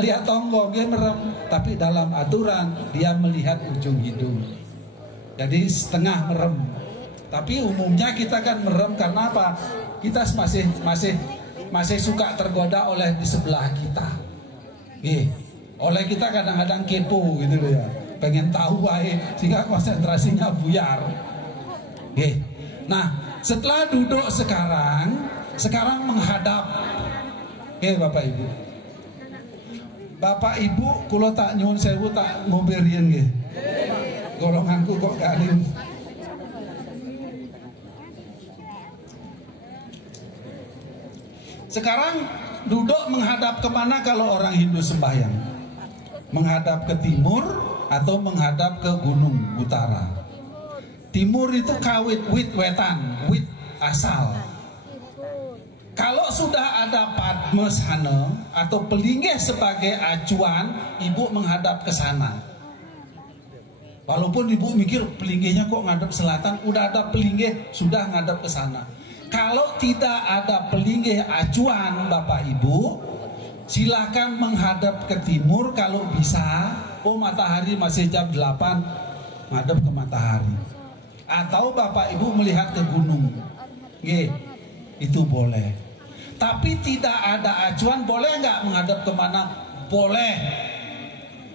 melihat tonggo dia merem, tapi dalam aturan dia melihat ujung hidung. Jadi setengah merem. Tapi umumnya kita kan merem karena apa? Kita masih suka tergoda oleh di sebelah kita. Oleh kita kadang-kadang kepo gitu loh ya. Pengen tahu sehingga konsentrasinya buyar. Nah, setelah duduk sekarang menghadap. Bapak Ibu. Bapak Ibu kula tak nyuwun sewu tak ngombe riyen nggih. Golonganku kok gak ada. Sekarang duduk menghadap kemana kalau orang Hindu sembahyang? Menghadap ke timur atau menghadap ke gunung utara? Timur itu kawit wetan, wit asal. Kalau sudah ada padmasana atau pelinggih sebagai acuan, ibu menghadap ke sana. Walaupun ibu mikir pelinggihnya kok ngadap selatan, udah ada pelinggih sudah ngadap ke sana. Kalau tidak ada pelinggih acuan Bapak Ibu, silakan menghadap ke timur kalau bisa. Matahari masih jam 8, ngadap ke matahari. Atau Bapak Ibu melihat ke gunung. Itu boleh. Tapi tidak ada acuan, boleh nggak menghadap kemana? Boleh.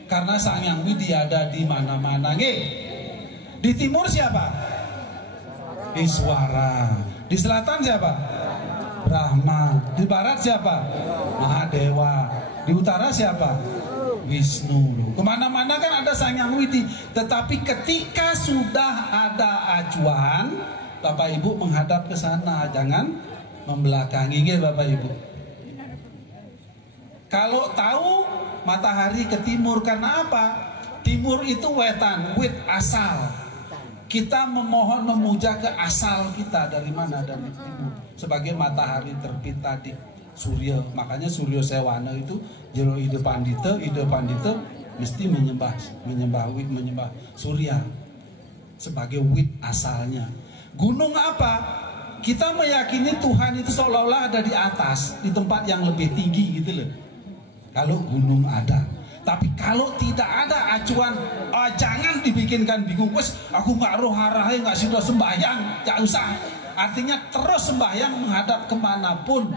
Karena Sang Hyang Widi ada di mana-mana. Di timur siapa? Iswara. Di selatan siapa? Brahma. Di barat siapa? Mahadewa. Di utara siapa? Wisnu. Kemana-mana kan ada Sang Hyang Widi. Tetapi ketika sudah ada acuan, Bapak Ibu menghadap ke sana, jangan membelakangi Bapak Ibu. Kalau tahu matahari ke timur, karena apa? Timur itu wetan, wit asal. Kita memohon memuja ke asal kita dari mana? Dari timur. Sebagai matahari terbit tadi, Surya. Makanya Surya Sewana itu jero ide pandita mesti menyembah wit, menyembah Surya sebagai wit asalnya. Gunung apa? Kita meyakini Tuhan itu seolah-olah ada di atas, di tempat yang lebih tinggi gitu loh. Kalau gunung ada. Tapi kalau tidak ada acuan, jangan dibikinkan bingung. Wes, aku nggak roh arahnya, nggak sudah sembahyang, nggak usah. Artinya terus sembahyang menghadap kemanapun.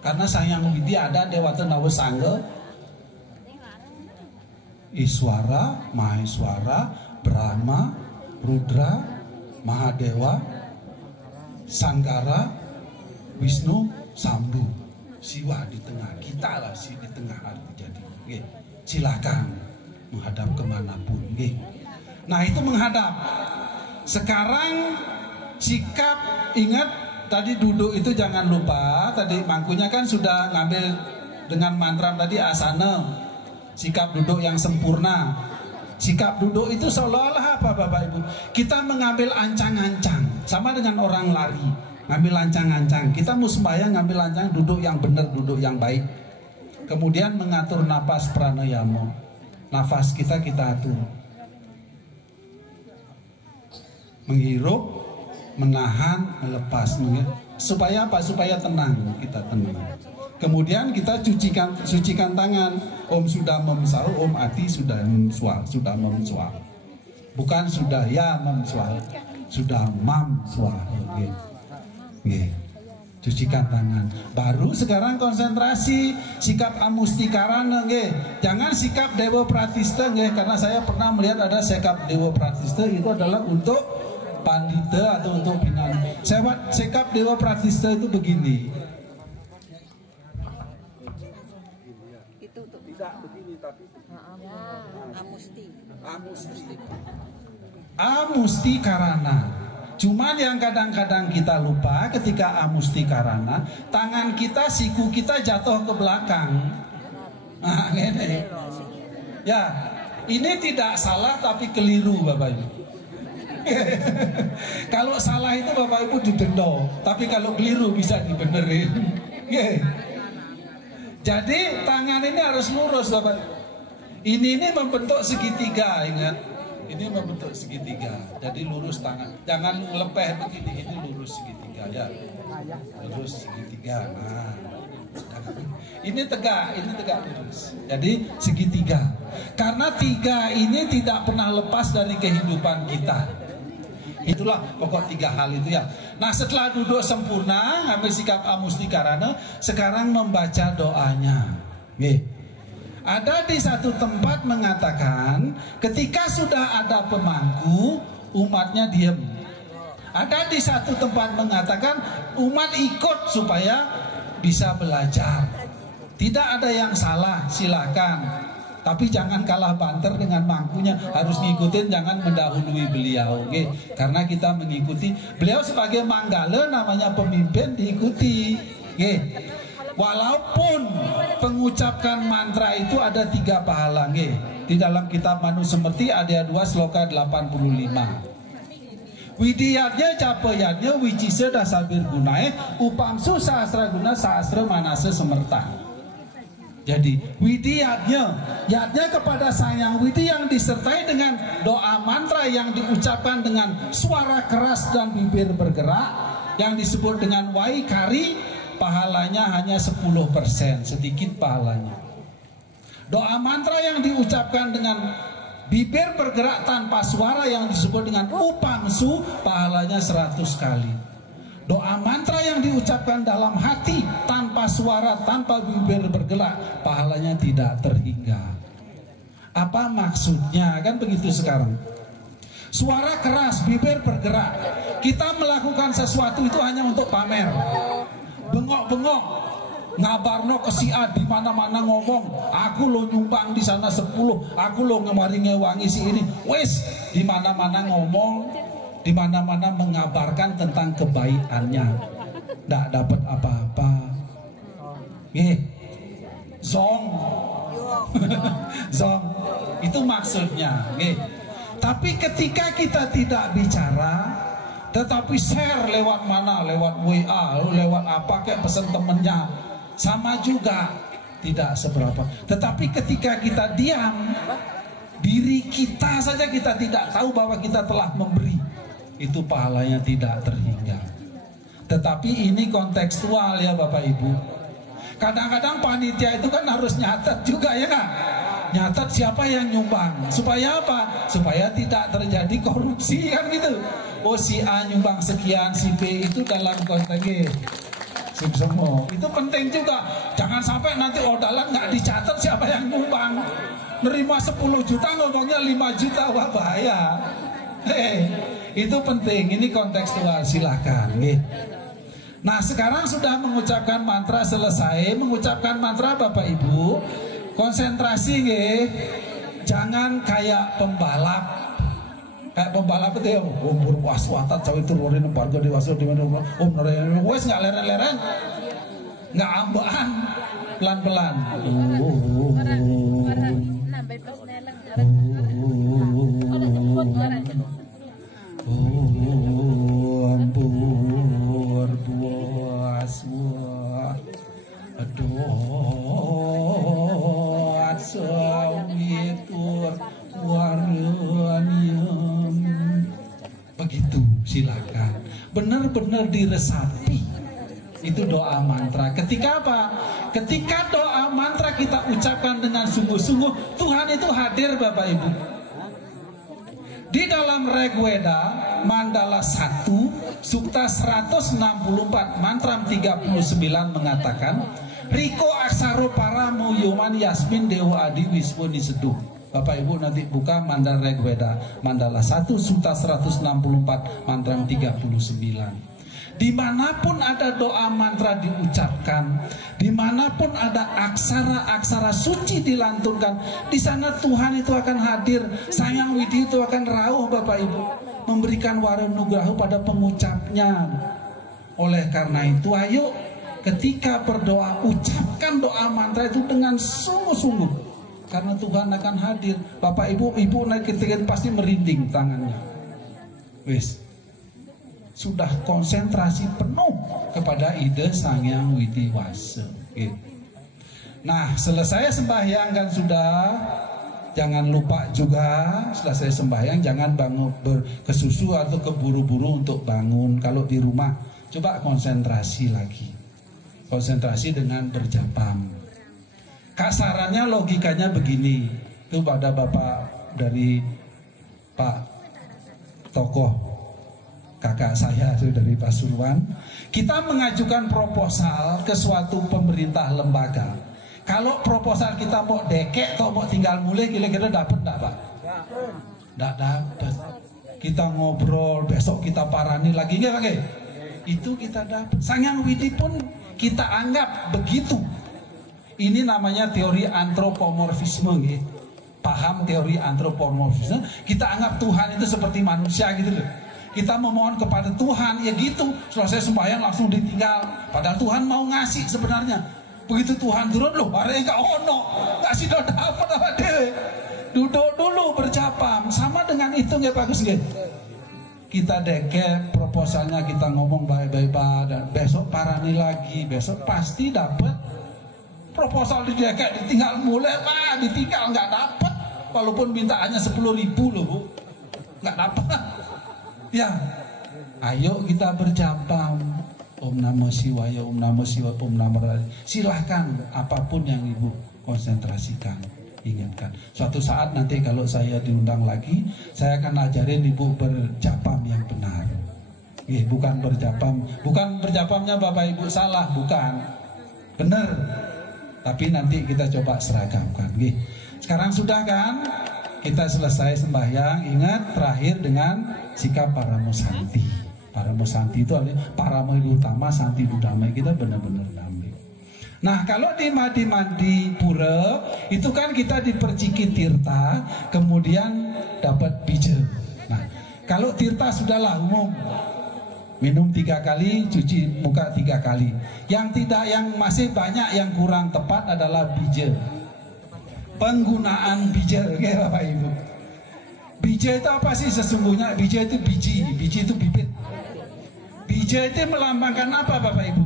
Karena Sang Hyang Widi ada Dewata Nawasangga, Iswara, Maheswara, Brahma, Rudra, Mahadewa, Sanggara, Wisnu, Sambu, Siwa di tengah. Kita lah di tengah jadi. Silakan menghadap kemanapun. Nah itu menghadap. Sekarang sikap, ingat tadi duduk itu jangan lupa. Tadi mangkunya kan sudah ngambil dengan mantra tadi asana. Sikap duduk yang sempurna. Sikap duduk itu seolah-olah apa Bapak Ibu? Kita mengambil ancang-ancang, sama dengan orang lari, ngambil ancang-ancang. Kita mau sembahyang ngambil ancang, duduk yang benar, duduk yang baik. Kemudian mengatur napas pranayama. Nafas kita atur. Menghirup, menahan, melepas. Supaya apa? Supaya tenang, kita tenang. Kemudian kita sucikan tangan. Om sudah memsal, om ati sudah memsual, sudah memsual. Bukan sudah ya memsual, sudah mamsual. Cucikan tangan. Baru sekarang konsentrasi sikap amustikarana. Jangan sikap Dewa Pratista. Karena saya pernah melihat ada sikap Dewa Pratista itu adalah untuk pandita atau untuk pinang. Sikap Dewa Pratista itu begini. Tidak begini tapi amusti karana. Cuman yang kadang-kadang kita lupa ketika amusti karana, tangan kita, siku kita jatuh ke belakang. Nah, gini. Ya, ini tidak salah tapi keliru Bapak Ibu. Kalau salah itu Bapak Ibu didenda, tapi kalau keliru bisa dibenerin. Jadi tangan ini harus lurus Bapak. Ini membentuk segitiga, ingat. Ini membentuk segitiga. Jadi lurus tangan. Jangan lepeh begini, ini lurus segitiga ya. Lurus segitiga. Nah, Ini tegak lurus. Jadi segitiga. Karena tiga ini tidak pernah lepas dari kehidupan kita. Itulah pokok tiga hal itu ya. Nah, setelah duduk sempurna, ngambil sikap amustikarana, sekarang membaca doanya. Ada di satu tempat mengatakan, ketika sudah ada pemangku, umatnya diam. Ada di satu tempat mengatakan, umat ikut supaya bisa belajar. Tidak ada yang salah, silakan. Tapi jangan kalah banter dengan mangkunya, harus ngikutin, jangan mendahului beliau. Karena kita mengikuti beliau sebagai manggala, namanya pemimpin, diikuti. Walaupun pengucapkan mantra itu ada 3 pahala. Di dalam kitab Manu Semerti ada 2 sloka 85. Widiyatnya capayatnya wicise dasabir gunae upamsu sahasra guna sahasra manase semerta. Jadi widiyatnya, yatnya kepada Sang Hyang Widi yang disertai dengan doa mantra yang diucapkan dengan suara keras dan bibir bergerak, yang disebut dengan waikari, pahalanya hanya 10%, sedikit pahalanya. Doa mantra yang diucapkan dengan bibir bergerak tanpa suara yang disebut dengan upamsu, pahalanya 100 kali. Doa mantra yang diucapkan dalam hati tanpa suara, tanpa bibir bergerak, pahalanya tidak terhingga. Apa maksudnya? Kan begitu sekarang. Suara keras, bibir bergerak. Kita melakukan sesuatu itu hanya untuk pamer. Bengok-bengok, ngabarno ke si A, di mana-mana ngomong, aku lo nyumbang di sana 10, aku lo ngewangi si ini. Wes, di mana-mana ngomong, di mana-mana mengabarkan tentang kebaikannya, tidak dapat apa-apa. Zong, zong, itu maksudnya. Tapi ketika kita tidak bicara, tetapi share lewat mana, lewat WA, lewat apa, kayak pesan temennya, sama juga, tidak seberapa. Tetapi ketika kita diam, diri kita saja kita tidak tahu bahwa kita telah memberi, itu pahalanya tidak terhingga. Tetapi ini kontekstual ya Bapak Ibu. Kadang-kadang panitia itu kan harus nyatet juga ya kan? Nyatet siapa yang nyumbang. Supaya apa? Supaya tidak terjadi korupsi kan gitu. Oh si A nyumbang sekian, si B itu dalam konteknya semua. Itu penting juga. Jangan sampai nanti ordalan nggak dicatat siapa yang nyumbang. Nerima 10 juta ngomongnya 5 juta, wah bahaya. Itu penting, ini kontekstual, silakan. Nah sekarang sudah mengucapkan mantra selesai. Mengucapkan mantra Bapak Ibu, konsentrasi jangan kayak pembalap. Kayak pembalap itu ya, umur waswata cawe turunin bargo dewasa di mana wes nggak leren-leren, nggak ambaan, pelan-pelan. Ampur buaswa aduh asawitur waranium. Begitu, silakan. Benar-benar diresapi. Itu doa mantra. Ketika apa? Ketika doa mantra kita ucapkan dengan sungguh-sungguh, Tuhan itu hadir Bapak Ibu. Di dalam Rigveda Mandala 1 Sukta 164 Mantram 39 mengatakan, Riko aksaro paramu yoman yasmin dewa adi wiswoni seduh. Bapak Ibu nanti buka Mandala Rigveda Mandala 1 Sukta 164 Mantram 39. Dimanapun ada doa mantra diucapkan, dimanapun ada aksara-aksara suci dilantunkan, di sana Tuhan itu akan hadir. Sang Hyang Widi itu akan rauh Bapak Ibu, memberikan waronugraha pada pengucapnya. Oleh karena itu ayo ketika berdoa ucapkan doa mantra itu dengan sungguh-sungguh, karena Tuhan akan hadir. Bapak Ibu ketika pasti merinding tangannya. Wis sudah konsentrasi penuh kepada ide Sang Hyang Widi Wase. Nah selesai sembahyang kan sudah, jangan lupa juga selesai sembahyang jangan bangun berkesusu atau keburu-buru untuk bangun. Kalau di rumah coba konsentrasi lagi. konsentrasi dengan berjapam. Kasarannya logikanya begini, itu pada bapak dari Pak tokoh kakak saya itu dari Pasuruan, kita mengajukan proposal ke suatu pemerintah lembaga. Kalau proposal kita mau dekek atau mau tinggal mulai, kira-kira dapat enggak Pak? Enggak dapat. Kita ngobrol, besok kita parani lagi enggak pakai? Itu kita dapat. Sangyang Widi pun kita anggap begitu. Ini namanya teori antropomorfisme gitu. Paham teori antropomorfisme? Kita anggap Tuhan itu seperti manusia gitu loh. Kita memohon kepada Tuhan ya gitu. Selesai sembahyang langsung ditinggal. Padahal Tuhan mau ngasih sebenarnya. Begitu Tuhan turun loh, bareng gak ono, kasih do dapat apa deh. Duduk dulu berjapam. Sama dengan itu nggak bagus gitu. Kita deket proposalnya, kita ngomong baik-baik dan besok parani lagi, besok pasti dapat. Proposal di deket ditinggal mulai Pak, ditinggal nggak dapat. Walaupun mintaannya 10.000 loh Bu, nggak dapat. Ya, ayo kita berjapam. Om Namo Shivaya, Om Namo Shivaya, Om Namo Radha. Silahkan apapun yang Ibu konsentrasikan, ingatkan. Suatu saat nanti kalau saya diundang lagi, saya akan ajarin Ibu berjapam yang benar. Bukan berjapam, bukan berjapamnya Bapak Ibu salah, bukan. Benar. Tapi nanti kita coba seragamkan. Sekarang sudah kan? Kita selesai sembahyang. Ingat terakhir dengan sikap Paramo Santi. Paramo Santi itu artinya Paramo itu utama, Santi itu damai. Kita benar-benar damai. Nah kalau di mandi pura itu kan kita diperciki tirta, kemudian dapat bija. Nah kalau tirta sudahlah umum, minum 3 kali, cuci muka 3 kali. Yang tidak, yang masih banyak yang kurang tepat adalah bija. Penggunaan bija, oke Bapak Ibu. Bija itu apa sih sesungguhnya? Bija itu biji itu bibit. Bija itu melambangkan apa Bapak Ibu?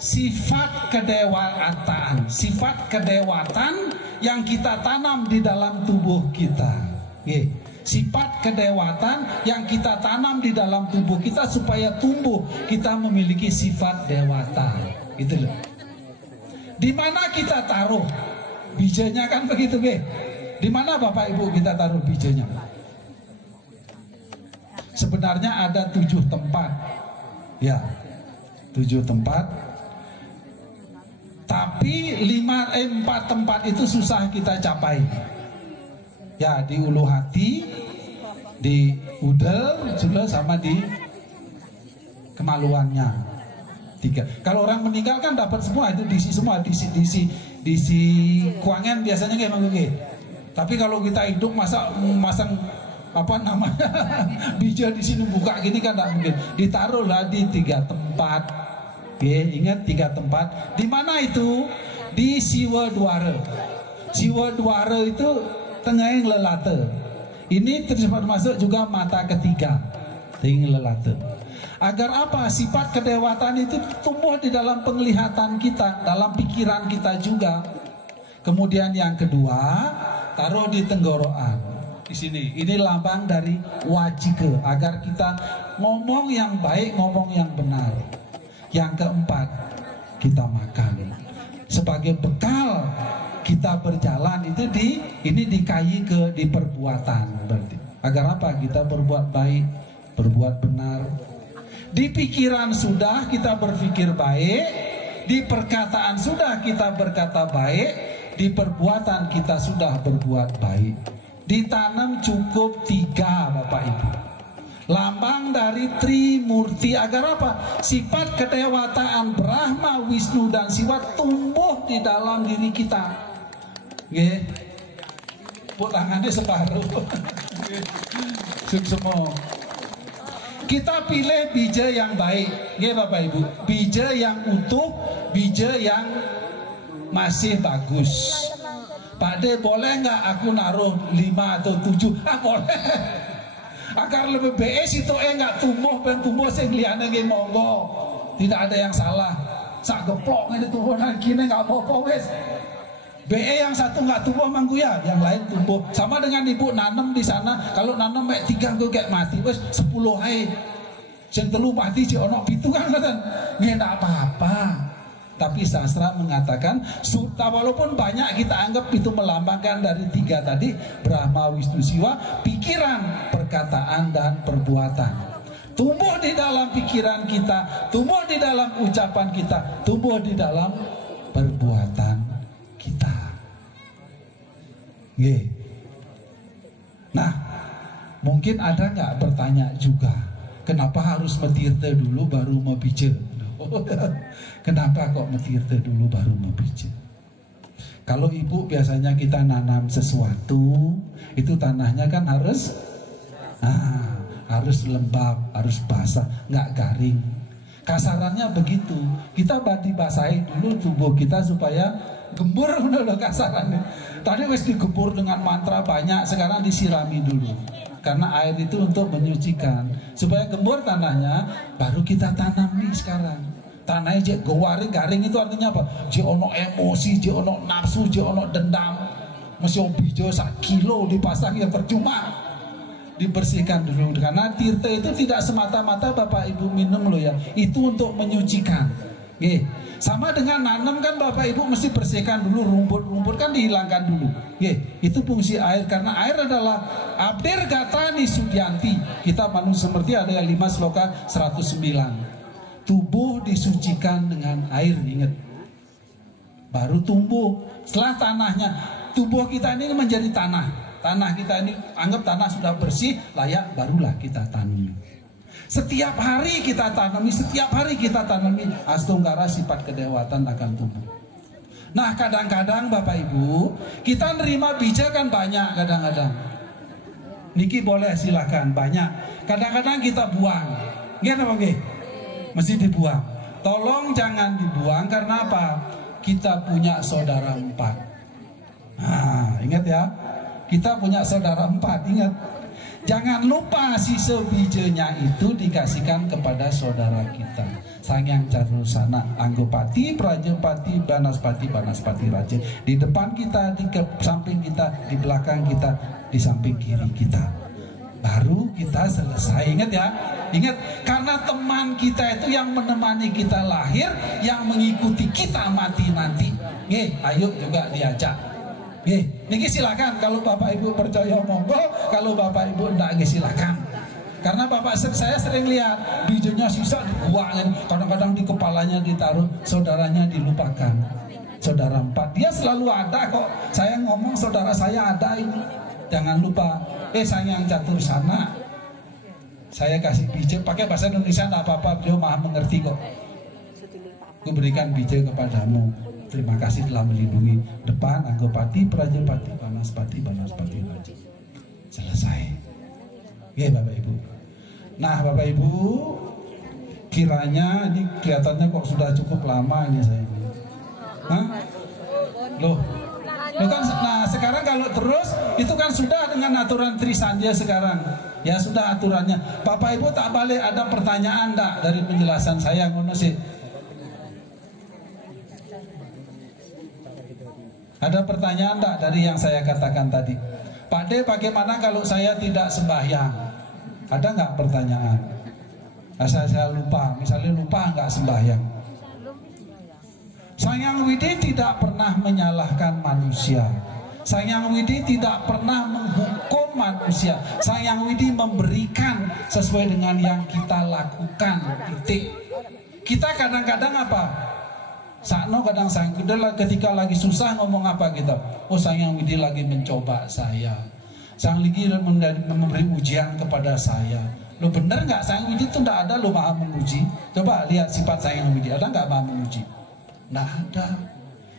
Sifat kedewatan, sifat kedewatan yang kita tanam di dalam tubuh kita. Sifat kedewatan yang kita tanam di dalam tubuh kita supaya tumbuh kita memiliki sifat dewata. Gitu loh. Di mana kita taruh bijanya kan begitu, Di mana Bapak Ibu kita taruh bijanya? Sebenarnya ada 7 tempat. Ya, 7 tempat. Tapi 4 tempat itu susah kita capai. Ya, di ulu hati, di udel, sudah sama di kemaluannya. 3. Kalau orang meninggal kan dapat semua itu, diisi semua, diisi kuangan biasanya kayak begitu. Tapi kalau kita hidup masang apa namanya bija di sini buka gini kan tidak mungkin. Ditaruhlah di 3 tempat. Ingat 3 tempat. Di mana itu? Di Siwa Dwara. Siwa Dwara itu tengahing lelate. Ini termasuk juga mata ketiga, tengahing lelate. Agar apa? Sifat kedewatan itu tumbuh di dalam penglihatan kita, dalam pikiran kita juga. Kemudian yang kedua, taruh di tenggorokan. Di sini, ini lambang dari wajike, agar kita ngomong yang baik, ngomong yang benar. Yang keempat, kita makan sebagai bekal kita berjalan itu ini dikayi di perbuatan berarti. Agar apa? Kita berbuat baik, berbuat benar. Di pikiran sudah kita berpikir baik, di perkataan sudah kita berkata baik, di perbuatan kita sudah berbuat baik. Ditanam cukup 3 Bapak Ibu. Lambang dari Trimurti, agar apa? Sifat kedewataan Brahma, Wisnu dan Siwa tumbuh di dalam diri kita. Puk tangannya separuh. Semua. Kita pilih bija yang baik, Bapak Ibu. Bija yang utuh, bija yang masih bagus. Pak De, boleh nggak aku naruh 5 atau 7? Boleh. Agar lebih BS itu nggak tumbuh sing liyane nggih monggo. Tidak ada yang salah. Sak geplok ini tumbuh gini nggak apa-apa wes. BE yang satu nggak tumbuh manggu ya, yang lain tumbuh. Sama dengan Ibu nanam di sana, kalau nanam 3 gue kayak mati, wes 10 hai. Sing 3 mati si ono pitu kan, nggak apa-apa. Tapi sastra mengatakan walaupun banyak kita anggap itu melambangkan dari 3 tadi, Brahma, Wisnu, Siwa, pikiran, perkataan dan perbuatan. Tumbuh di dalam pikiran kita, tumbuh di dalam ucapan kita, tumbuh di dalam perbuatan kita. Nah, mungkin ada nggak bertanya juga, kenapa harus metirte dulu baru mebije? Kenapa kok metirte dulu baru mebije? Kalau ibu biasanya kita nanam sesuatu, itu tanahnya kan harus lembab, harus basah, nggak garing. Kasarannya begitu. Kita dibasahi dulu tubuh kita supaya gembur dulu kasarannya. Tadi wis digembur dengan mantra banyak, sekarang disirami dulu. Karena air itu untuk menyucikan. Supaya gembur tanahnya, baru kita tanami sekarang. Tanahnya jek garing itu artinya apa? Jek ono emosi, jek ono nafsu, jek ono dendam. Masih bijo 1 kilo dipasang ya percuma. Dibersihkan dulu, karena tirta itu tidak semata-mata Bapak Ibu minum loh ya, itu untuk menyucikan. Sama dengan nanam kan Bapak Ibu mesti bersihkan dulu, rumput kan dihilangkan dulu. Itu fungsi air, karena air adalah abdir gatani sudyanti. Kita manusia seperti ada 5 sloka 109. Tubuh disucikan dengan air, ingat. Baru tumbuh. Setelah tanahnya, tubuh kita ini menjadi tanah. Tanah kita ini anggap tanah sudah bersih, layak, barulah kita tanami. Setiap hari kita tanami, Astunggara sifat kedewatan akan tumbuh. Nah, kadang-kadang Bapak Ibu, kita nerima bija kan banyak kadang-kadang. Niki boleh silahkan banyak. Kadang-kadang kita buang. Mesti dibuang. Tolong jangan dibuang, karena apa? Kita punya saudara 4. Ingat ya. Kita punya saudara 4, ingat. Jangan lupa sisa bijanya itu dikasihkan kepada saudara kita. Sangyang Carusana, Anggopati, Prajapati, Banaspati, Raja. Di depan kita, di samping kita, di belakang kita, di samping kiri kita. Baru kita selesai. Ingat ya. Ingat, karena teman kita itu yang menemani kita lahir, yang mengikuti kita mati nanti. Ayo juga diajak. Niki silakan, kalau Bapak Ibu percaya monggo, kalau Bapak Ibu enggak silakan. Karena saya sering lihat bijinya sisa dibuangin, kadang-kadang di kepalanya ditaruh, saudaranya dilupakan. Saudara 4, dia selalu ada kok. Saya ngomong saudara saya ada ini. Jangan lupa, Sangyang Catursana, saya kasih biji, pakai bahasa Indonesia enggak apa-apa, beliau maha mengerti kok. Aku berikan biji kepadamu. Terima kasih telah melindungi. Depan Anggopati, Prajapati, Banaspati, Raja. Selesai. Bapak Ibu. Nah, Bapak Ibu, kiranya ini kelihatannya kok sudah cukup lama ini saya ini. Loh kan, nah sekarang kalau terus itu kan sudah dengan aturan Trisandya sekarang. Ya sudah aturannya. Bapak Ibu tak balik, ada pertanyaan enggak dari penjelasan saya ngono sih? Ada pertanyaan enggak dari yang saya katakan tadi? Pak D, bagaimana kalau saya tidak sembahyang? Ada enggak pertanyaan? Saya lupa, misalnya lupa enggak sembahyang. Sangyang Widi tidak pernah menyalahkan manusia. Sangyang Widi tidak pernah menghukum manusia. Sangyang Widi memberikan sesuai dengan yang kita lakukan. Titik. Kita kadang-kadang apa? Sakno kadang sang ketika lagi susah ngomong apa kita? Sangyang Widi lagi mencoba saya. Sang Widi memberi ujian kepada saya. Lo bener nggak? Sangyang Widi itu tidak ada lo maha menguji. Coba lihat sifat Sangyang Widi, ada nggak maha menguji? Nggak ada.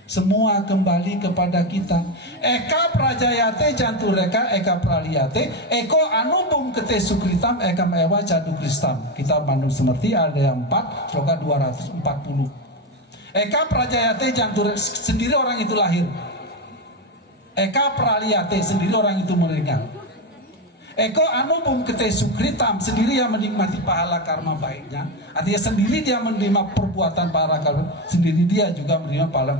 Semua kembali kepada kita. Eka prajayate jantureka eka praliyate eko anubum kete sukritam eka mewa jadu kristam. Kita manusia seperti ada yang 4 sloka 240. Eka prajayate jantur, sendiri orang itu lahir. Eka praliyate, sendiri orang itu meninggal. Eko anubum kete sukritam, sendiri yang menikmati pahala karma baiknya. Artinya sendiri dia menerima perbuatan pahala karma, sendiri dia juga menerima pahala.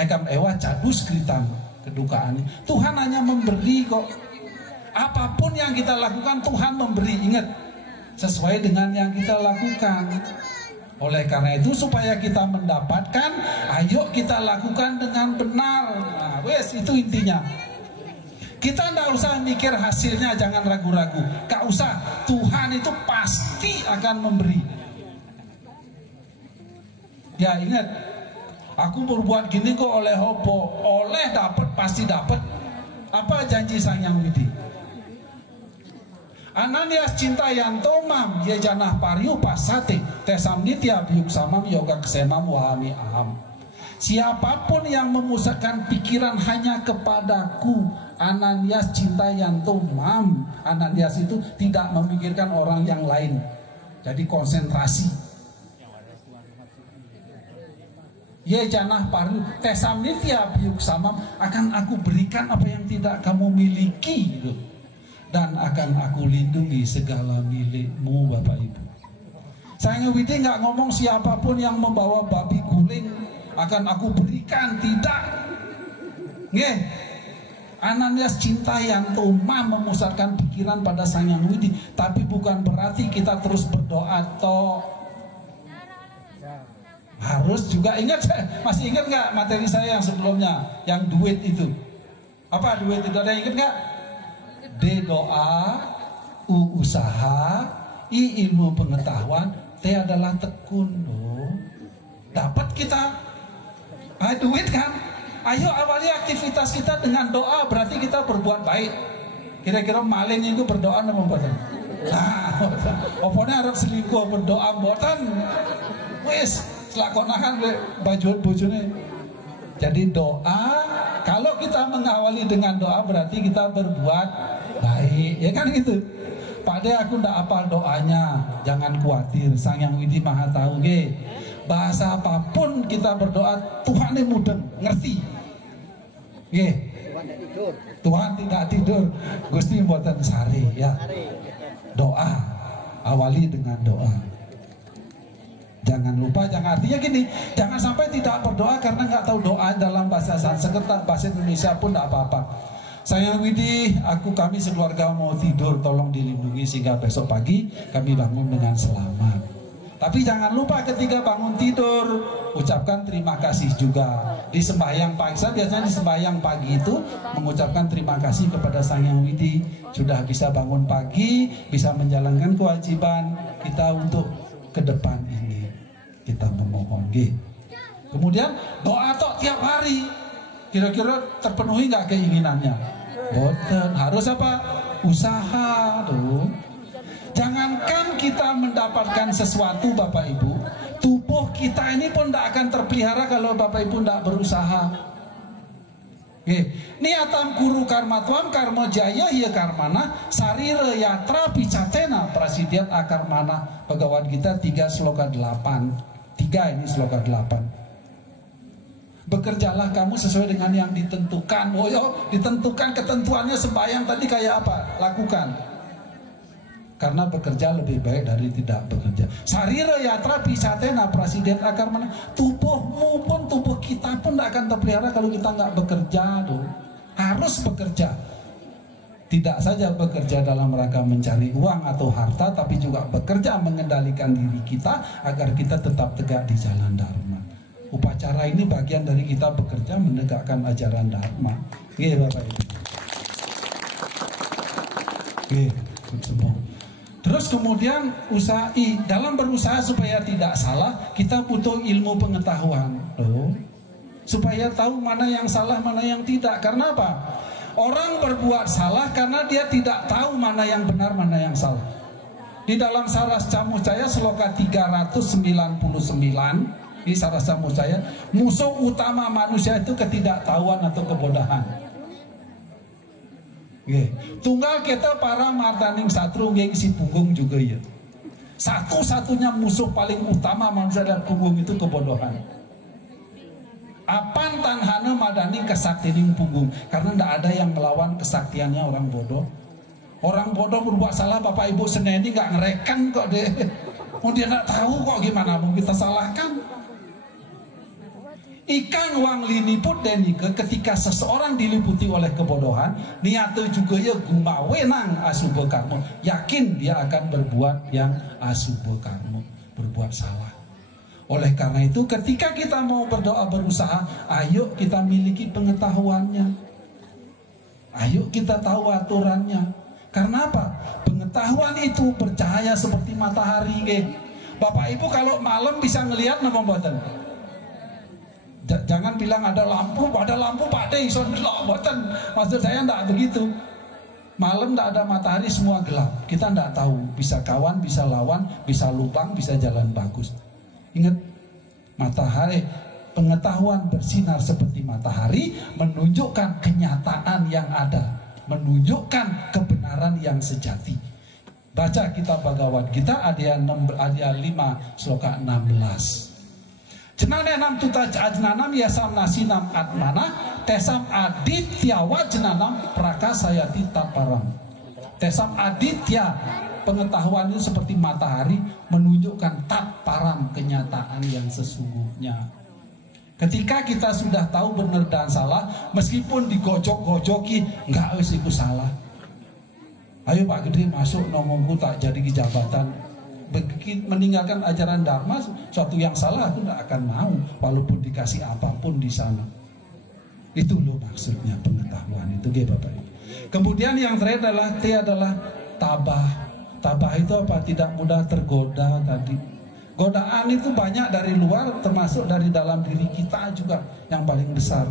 Ekam ewa cadus kritam, kedukaannya. Tuhan hanya memberi kok. Apapun yang kita lakukan Tuhan memberi. Ingat, sesuai dengan yang kita lakukan. Oleh karena itu supaya kita mendapatkan, ayo kita lakukan dengan benar. Nah, wes itu intinya. Kita tidak usah mikir hasilnya, jangan ragu-ragu. Gak usah, Tuhan itu pasti akan memberi. Ya ingat, aku berbuat gini kok oleh hopo, oleh dapat pasti dapat. Apa janji Sang Hyang Widi? Ananias cinta yang tomam ye janah pariu pasate tesamnitya biuk samam yoga kesemam wahami aham. Siapapun yang memusatkan pikiran hanya kepadaku, Ananias cinta yang tomam. Ananias itu tidak memikirkan orang yang lain, jadi konsentrasi. Ye janah pariu tesamnitya biuk samam, akan aku berikan apa yang tidak kamu miliki gitu. Dan akan aku lindungi segala milikmu Bapak Ibu. Sang Hyang Widi nggak ngomong siapapun yang membawa babi guling akan aku berikan, tidak. Nggih. Ananias cinta yang tomam memusatkan pikiran pada Sang Hyang Widi, tapi bukan berarti kita terus berdoa toh. Harus juga ingat, masih ingat nggak materi saya yang sebelumnya, yang duit itu? Apa duit itu, ada yang ingat nggak? D doa, U usaha, I ilmu pengetahuan, T adalah tekun. Dapat kita duit kan? Ayo awali aktivitas kita dengan doa, berarti kita berbuat baik. Kira-kira maling itu berdoa nama mboten? Nah, opone arep selingkuh berdoa mboten. Wis selakonakan bojone. Jadi doa, kalau kita mengawali dengan doa berarti kita berbuat baik, ya kan gitu. Pakde aku ndak apal doanya, jangan khawatir, Sang Hyang Widi Maha tahu ge. Bahasa apapun kita berdoa, Tuhan yang mudeng, ngerti. Ge. Tuhan tidak tidur, Gusti mboten sare ya. Doa, awali dengan doa. Jangan lupa, jangan artinya gini, jangan sampai tidak berdoa karena nggak tahu doa dalam bahasa Sanskerta, bahasa Indonesia pun nggak apa-apa. Sang Hyang Widi, kami sekeluarga mau tidur, tolong dilindungi sehingga besok pagi kami bangun dengan selamat. Tapi jangan lupa ketika bangun tidur, ucapkan terima kasih juga. Di sembahyang pagi, saya biasanya di sembahyang pagi itu mengucapkan terima kasih kepada Sang Hyang Widi sudah bisa bangun pagi, bisa menjalankan kewajiban kita untuk ke depan ini. Kita memohon gitu. Kemudian doa tok tiap hari, kira-kira terpenuhi nggak keinginannya? Boten. Harus apa? Usaha tuh. Jangankan kita mendapatkan sesuatu Bapak Ibu, tubuh kita ini pun tidak akan terpelihara kalau Bapak Ibu tidak berusaha. Niatam guru karmatwam karmo jaya ya karmana sarira yatra picatena prasidiat akarmana. Bhagavad Gita 3 sloka 8. 3 ini sloka 8. Bekerjalah kamu sesuai dengan yang ditentukan. Oh yo, ditentukan ketentuannya sembahyang tadi kayak apa? Lakukan. Karena bekerja lebih baik dari tidak bekerja. Sarira yatra pisatena prasidiat akarmana. Tubuhmu pun, tubuh kita pun tidak akan terpelihara kalau kita nggak bekerja. Harus bekerja. Tidak saja bekerja dalam rangka mencari uang atau harta, tapi juga bekerja mengendalikan diri kita agar kita tetap tegak di jalan Dharma. Upacara ini bagian dari kita bekerja menegakkan ajaran Dharma. Oke Bapak Ibu. Oke, semua. Terus kemudian dalam berusaha supaya tidak salah, kita butuh ilmu pengetahuan. Supaya tahu mana yang salah, mana yang tidak. Karena apa? Orang berbuat salah karena dia tidak tahu mana yang benar, mana yang salah. Di dalam Saras Camuscaya sloka 399, di Saras Camuscaya, musuh utama manusia itu ketidaktahuan atau kebodohan. Tunggal kita para martaning satru geng si punggung juga ya. Satu-satunya musuh paling utama manusia dan punggung itu kebodohan. Apan tanhana madani kesaktining punggung, karena tidak ada yang melawan kesaktiannya orang bodoh. Orang bodoh berbuat salah, Bapak Ibu seneni nggak ngerekan kok deh. Dia nggak tahu kok gimana mau kita salahkan. Ikan wang liniput denike, ketika seseorang diliputi oleh kebodohan, niatu juga ya gumawenang asubha karmo, yakin dia akan berbuat yang asubha karmo, berbuat salah. Oleh karena itu ketika kita mau berdoa berusaha, ayo kita miliki pengetahuannya. Ayo kita tahu aturannya. Karena apa? Pengetahuan itu bercahaya seperti matahari. Bapak Ibu kalau malam bisa ngelihat nama mboten? Jangan bilang ada lampu Pak De iso ndelok, mboten. Maksud saya enggak begitu. Malam enggak ada matahari, semua gelap. Kita enggak tahu, bisa kawan, bisa lawan, bisa lupang, bisa jalan bagus. Ingat, matahari, pengetahuan bersinar seperti matahari menunjukkan kenyataan yang ada, menunjukkan kebenaran yang sejati. Baca kitab Bhagavad Gita adya 5 sloka 16. Jenane nam tuta ajnanam yasam nasinam atmana tesam adityawa jenanam prakasayati taparam. Tesam aditya, pengetahuan itu seperti matahari menunjukkan taparam, kenyataan yang sesungguhnya. Ketika kita sudah tahu benar dan salah, meskipun digojok-gojoki, enggak wis iku salah. Ayo Pak Gede masuk nomongku tak jadi jabatan. Begitu meninggalkan ajaran Dharma, suatu yang salah aku tidak akan mau, walaupun dikasih apapun di sana. Itu loh maksudnya pengetahuan itu, Bapak Ibu. Kemudian yang terakhir adalah tabah. Tabah itu apa? Tidak mudah tergoda tadi. Godaan itu banyak dari luar, termasuk dari dalam diri kita juga yang paling besar.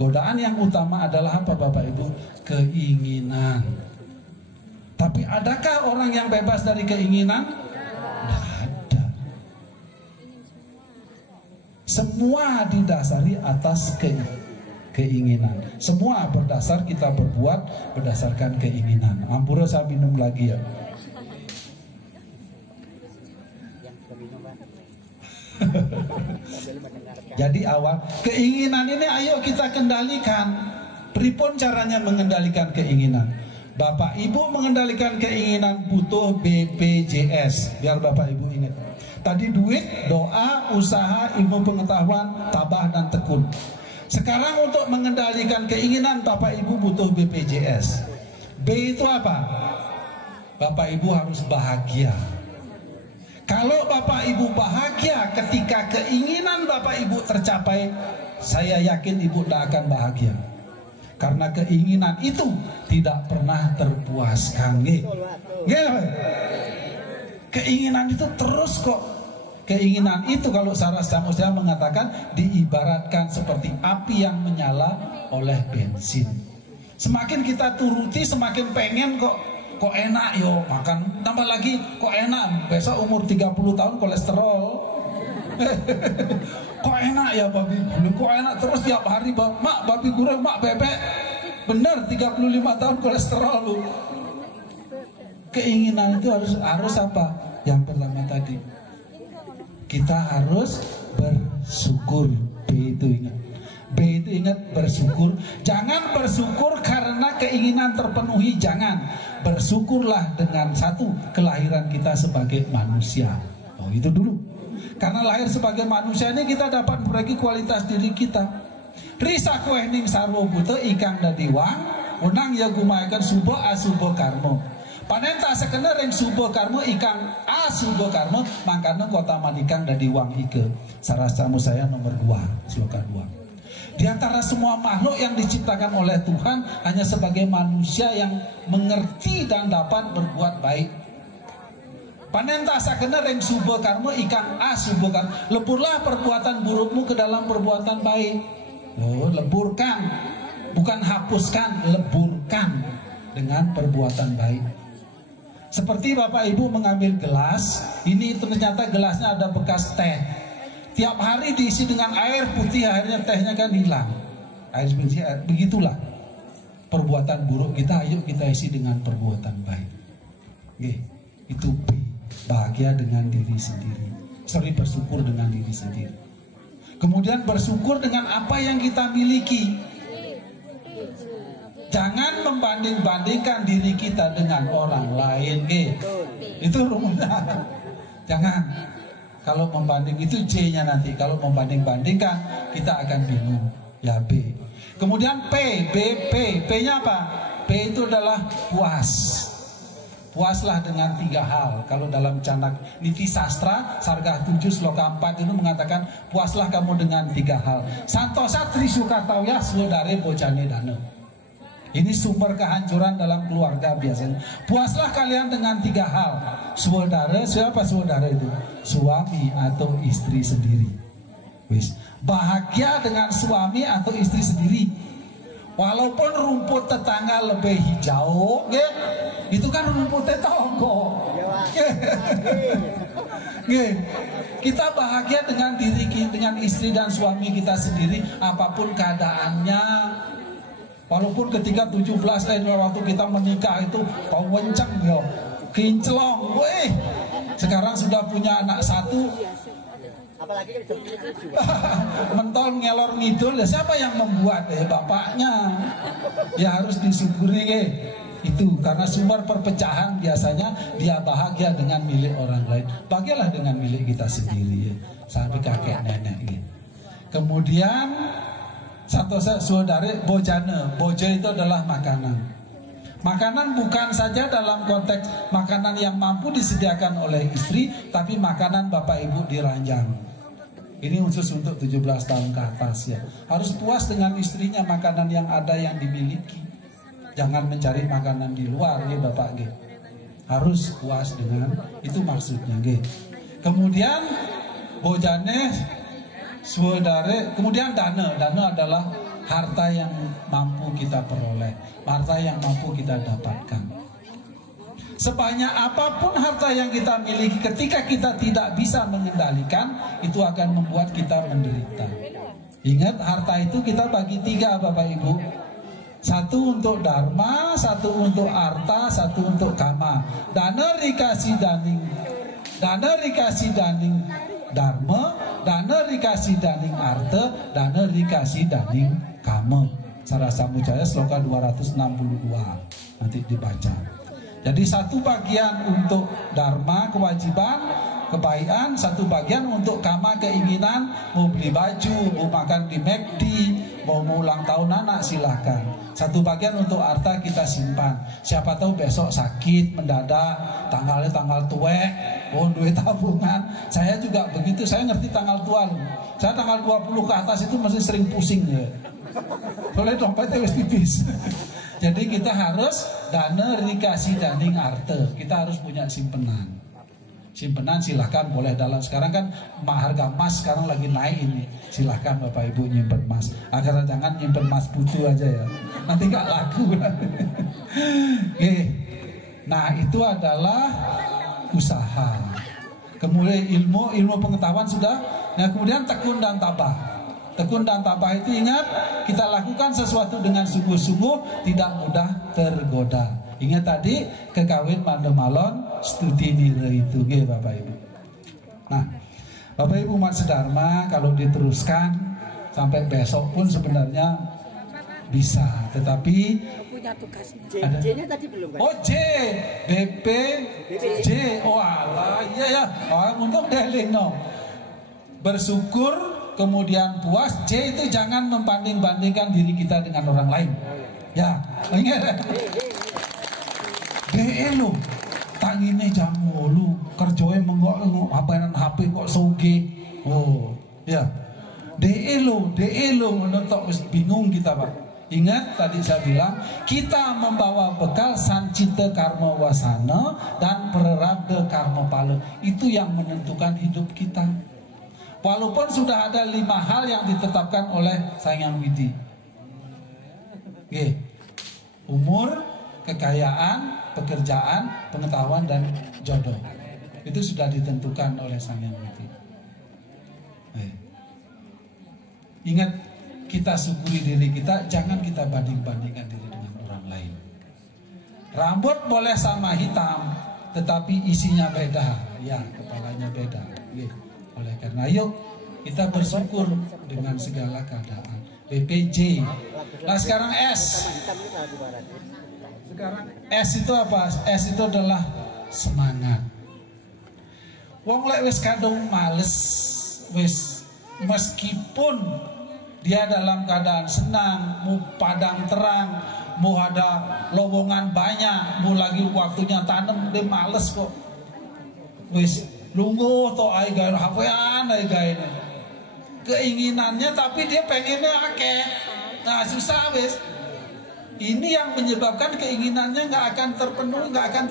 Godaan yang utama adalah apa Bapak Ibu? Keinginan. Tapi adakah orang yang bebas dari keinginan? Tidak ada. Semua didasari atas keinginan. Semua berdasar kita berbuat berdasarkan keinginan. Ampura saya minum lagi ya. Jadi awal keinginan ini ayo kita kendalikan. Pripun caranya mengendalikan keinginan? Bapak Ibu mengendalikan keinginan butuh BPJS. Biar Bapak Ibu ingat. Tadi duit, doa, usaha, ilmu pengetahuan, tabah dan tekun. Sekarang untuk mengendalikan keinginan Bapak Ibu butuh BPJS. B itu apa? Bapak Ibu harus bahagia. Kalau Bapak Ibu bahagia ketika keinginan Bapak Ibu tercapai, saya yakin Ibu tidak akan bahagia. Karena keinginan itu tidak pernah terpuaskan. Keinginan itu terus kok. Keinginan itu kalau Saras Samusya mengatakan diibaratkan seperti api yang menyala oleh bensin. Semakin kita turuti semakin pengen kok enak yo makan, tambah lagi kok enak, besok umur 30 tahun kolesterol. Kok enak ya babi gulung, kok enak terus tiap hari mak babi goreng, mak bebek. Bener 35 tahun kolesterol lu. Keinginan itu harus apa? Yang pertama tadi, kita harus bersyukur. B itu ingat. B itu ingat bersyukur. Jangan bersyukur karena keinginan terpenuhi, jangan. Bersyukurlah dengan satu, kelahiran kita sebagai manusia. Oh itu dulu. Karena lahir sebagai manusia ini kita dapat memperbaiki kualitas diri kita. Risa kuening sarwo buta ikang dadi wang, unang ya gumayakan subo asubo karmo. Panenta sekener yang subo karmo ikang asubo karmo, mangkana kota manikang dadi wang ike. Sarasamu saya nomor 2, sloka 2. Di antara semua makhluk yang diciptakan oleh Tuhan, hanya sebagai manusia yang mengerti dan dapat berbuat baik. Panenta sakena reng subo karmo ikan asubo karmo. Leburlah perbuatan burukmu ke dalam perbuatan baik. Oh, leburkan, bukan hapuskan, leburkan dengan perbuatan baik. Seperti Bapak Ibu mengambil gelas, ini ternyata gelasnya ada bekas teh. Tiap hari diisi dengan air putih, akhirnya tehnya kan hilang. Air putih, begitulah perbuatan buruk kita. Ayo kita isi dengan perbuatan baik. Oke, itu B. Bahagia dengan diri sendiri. Bersyukur dengan diri sendiri. Kemudian bersyukur dengan apa yang kita miliki. Jangan membanding-bandingkan diri kita dengan orang lain. Itu rumusnya. Jangan. Kalau membanding itu J-nya nanti. Kalau membanding-bandingkan kita akan bingung. Ya B. Kemudian P. P-nya apa? P itu adalah puas. Puaslah dengan 3 hal. Kalau dalam Canak Niti Sastra Sarga 7 Sloka 4 itu mengatakan puaslah kamu dengan 3 hal. Santosa Trisukatauya Swodare Bojane Dana. Ini sumber kehancuran dalam keluarga biasanya. Puaslah kalian dengan 3 hal. Swodare, siapa swodare itu? Suami atau istri sendiri. Wis. Bahagia dengan suami atau istri sendiri. Walaupun rumput tetangga lebih hijau, itu kan rumput tetangga. Kita bahagia dengan diri kita, dengan istri dan suami kita sendiri, apapun keadaannya. Walaupun ketika 17 waktu kita menikah itu wenceng yo, kinclong, sekarang sudah punya anak 1. Apalagi kan mentol ngelor ngidul, ya siapa yang membuat? Bapaknya. Ya harus disyukuri itu, karena sumber perpecahan biasanya dia bahagia dengan milik orang lain. Bahagialah dengan milik kita sendiri sampai kakek nenek Kemudian santosa suodare bojane. Bojo itu adalah makanan. Makanan bukan saja dalam konteks makanan yang mampu disediakan oleh istri, tapi makanan bapak ibu diranjang. Ini khusus untuk 17 tahun ke atas ya. Harus puas dengan istrinya, makanan yang ada yang dimiliki. Jangan mencari makanan di luar ya bapak G. Harus puas dengan itu maksudnya G. Kemudian bojane suodare, kemudian dana. Dana adalah harta yang mampu kita peroleh, harta yang mampu kita dapatkan. Sebanyak apapun harta yang kita miliki, ketika kita tidak bisa mengendalikan, itu akan membuat kita menderita. Ingat, harta itu kita bagi 3 Bapak Ibu. 1 untuk dharma, 1 untuk arta, 1 untuk kama. Dana rikasi daning dharma, dana rikasi daning arta, dana rikasi daning kama. Sarasa Mujaya Sloka 262. Nanti dibaca. Jadi 1 bagian untuk dharma, kewajiban, kebaikan, 1 bagian untuk kama, keinginan, mau beli baju, mau makan di McD, mau ulang tahun anak, silahkan. 1 bagian untuk harta kita simpan. Siapa tahu besok sakit mendadak, tanggal tuwek, duit tabungan. Saya juga begitu, saya ngerti tanggal tua. Saya tanggal 20 ke atas itu masih sering pusing ya. Soalnya dompetnya wis tipis. Jadi kita harus dana rikasi daning arte. Kita harus punya simpenan. Simpenan silahkan boleh dalam. Sekarang kan harga emas sekarang lagi naik ini. Silahkan Bapak Ibu nyimpen emas. Agar jangan nyimpen emas putu aja ya. Nanti gak laku. Nah itu adalah usaha. Kemudian ilmu pengetahuan sudah. Nah kemudian tekun dan tabah. Tekun dan tabah itu ingat, kita lakukan sesuatu dengan sungguh-sungguh, tidak mudah tergoda. Ingat tadi kekawin mandemalon studi nilai itu Bapak Ibu. Nah Bapak Ibu umat sedharma, kalau diteruskan sampai besok pun sebenarnya bisa, tetapi punya tugas. J-nya tadi belum kan? Oh J, BP, J, oh Allah, iya ya, untuk deling no. Bersyukur, kemudian puas. J itu jangan membanding-bandingkan diri kita dengan orang lain. Ya, ingat. DE lo, tangine jam 8, kerjoe menggok apaan HP kok soge. Oh, ya. DE lo, menutup bingung kita Pak. Ingat tadi saya bilang, kita membawa bekal sancita karma wasana dan prarabdha karma pala. Itu yang menentukan hidup kita. Walaupun sudah ada 5 hal yang ditetapkan oleh Sang Hyang Widi. Umur, kekayaan, pekerjaan, pengetahuan, dan jodoh. Itu sudah ditentukan oleh Sang Hyang Widi. Ingat, kita syukuri diri kita, jangan kita banding-bandingkan diri dengan orang lain. Rambut boleh sama hitam, tetapi isinya beda. Ya, kepalanya beda. Oleh karena yuk kita bersyukur dengan segala keadaan. BPJ. Nah sekarang S. Sekarang S itu apa? S itu adalah semangat. Wong lek wis kadung males, wis meskipun dia dalam keadaan senang, mau padang terang, mau ada lowongan banyak, mau lagi waktunya tanam dia males kok. Wis lungguh to ai gawe HP-an ai gawe. Keinginannya tapi dia pengennya akeh. Nah, susah wis. Ini yang menyebabkan keinginannya nggak akan terpenuhi, nggak akan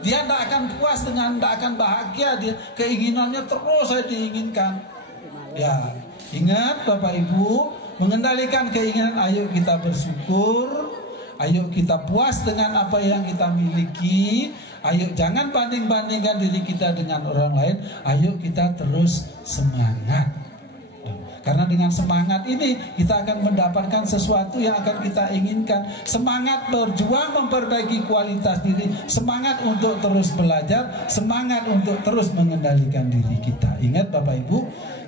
dia nggak akan puas nggak akan bahagia, dia keinginannya terus saya diinginkan. Ya, ingat Bapak Ibu, mengendalikan keinginan, ayo kita bersyukur, ayo kita puas dengan apa yang kita miliki, ayo jangan banding-bandingkan diri kita dengan orang lain, ayo kita terus semangat. Karena dengan semangat ini kita akan mendapatkan sesuatu yang akan kita inginkan. Semangat berjuang memperbaiki kualitas diri, semangat untuk terus belajar, semangat untuk terus mengendalikan diri kita. Ingat Bapak Ibu,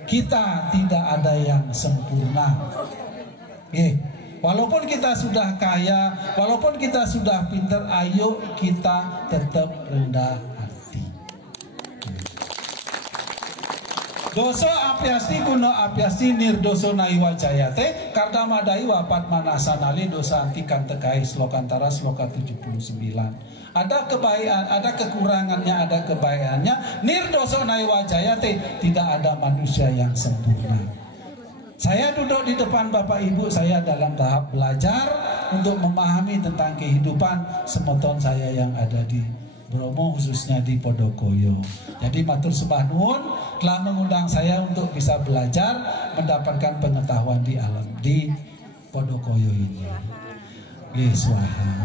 kita tidak ada yang sempurna. Walaupun kita sudah kaya, walaupun kita sudah pintar, ayo kita tetap rendah hati. Doso apiasti kuno apiasti nirdoso naiwa jayate karda madai wapat manasanali dosa antikan tekai slokantara sloka 79. Ada kebaikan, ada kekurangannya, ada kebaikannya. Nirdoso naiwa jayate, tidak ada manusia yang sempurna. Saya duduk di depan Bapak Ibu, saya dalam tahap belajar untuk memahami tentang kehidupan semeton saya yang ada di Bromo, khususnya di Podokoyo. Jadi matur sembah nuwun telah mengundang saya untuk bisa belajar mendapatkan pengetahuan di alam di Podokoyo ini.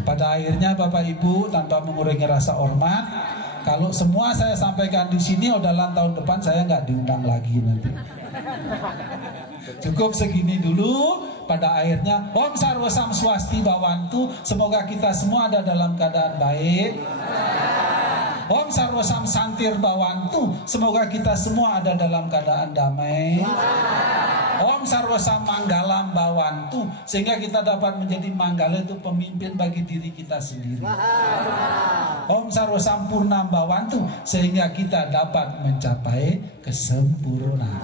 Pada akhirnya Bapak Ibu, tanpa mengurangi rasa hormat, kalau semua saya sampaikan di sini, udahlah tahun depan saya nggak diundang lagi nanti. Cukup segini dulu. Pada akhirnya Om Sarwo Sam Swasti Bawantu, semoga kita semua ada dalam keadaan baik. Om Sarwo Sam Santir Bawantu, semoga kita semua ada dalam keadaan damai. Om Sarwo Sam Manggalam Bawantu, sehingga kita dapat menjadi manggala itu pemimpin bagi diri kita sendiri. Om Sarwo Sam Purnam Bawantu, sehingga kita dapat mencapai kesempurnaan.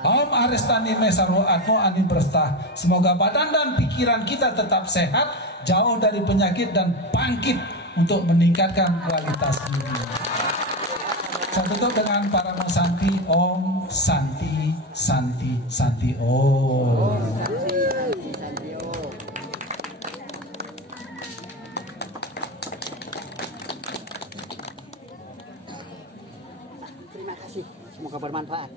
Om Arestani Mesaro Atmo Ani Berstah, semoga badan dan pikiran kita tetap sehat, jauh dari penyakit dan bangkit untuk meningkatkan kualitas diri. Saya tutup dengan para Santi. Om Santi Santi Santi Om. Terima kasih, semoga bermanfaat.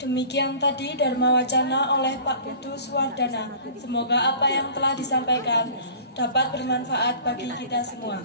Demikian tadi Dharma Wacana oleh Pak Putu Suwardana. Semoga apa yang telah disampaikan dapat bermanfaat bagi kita semua.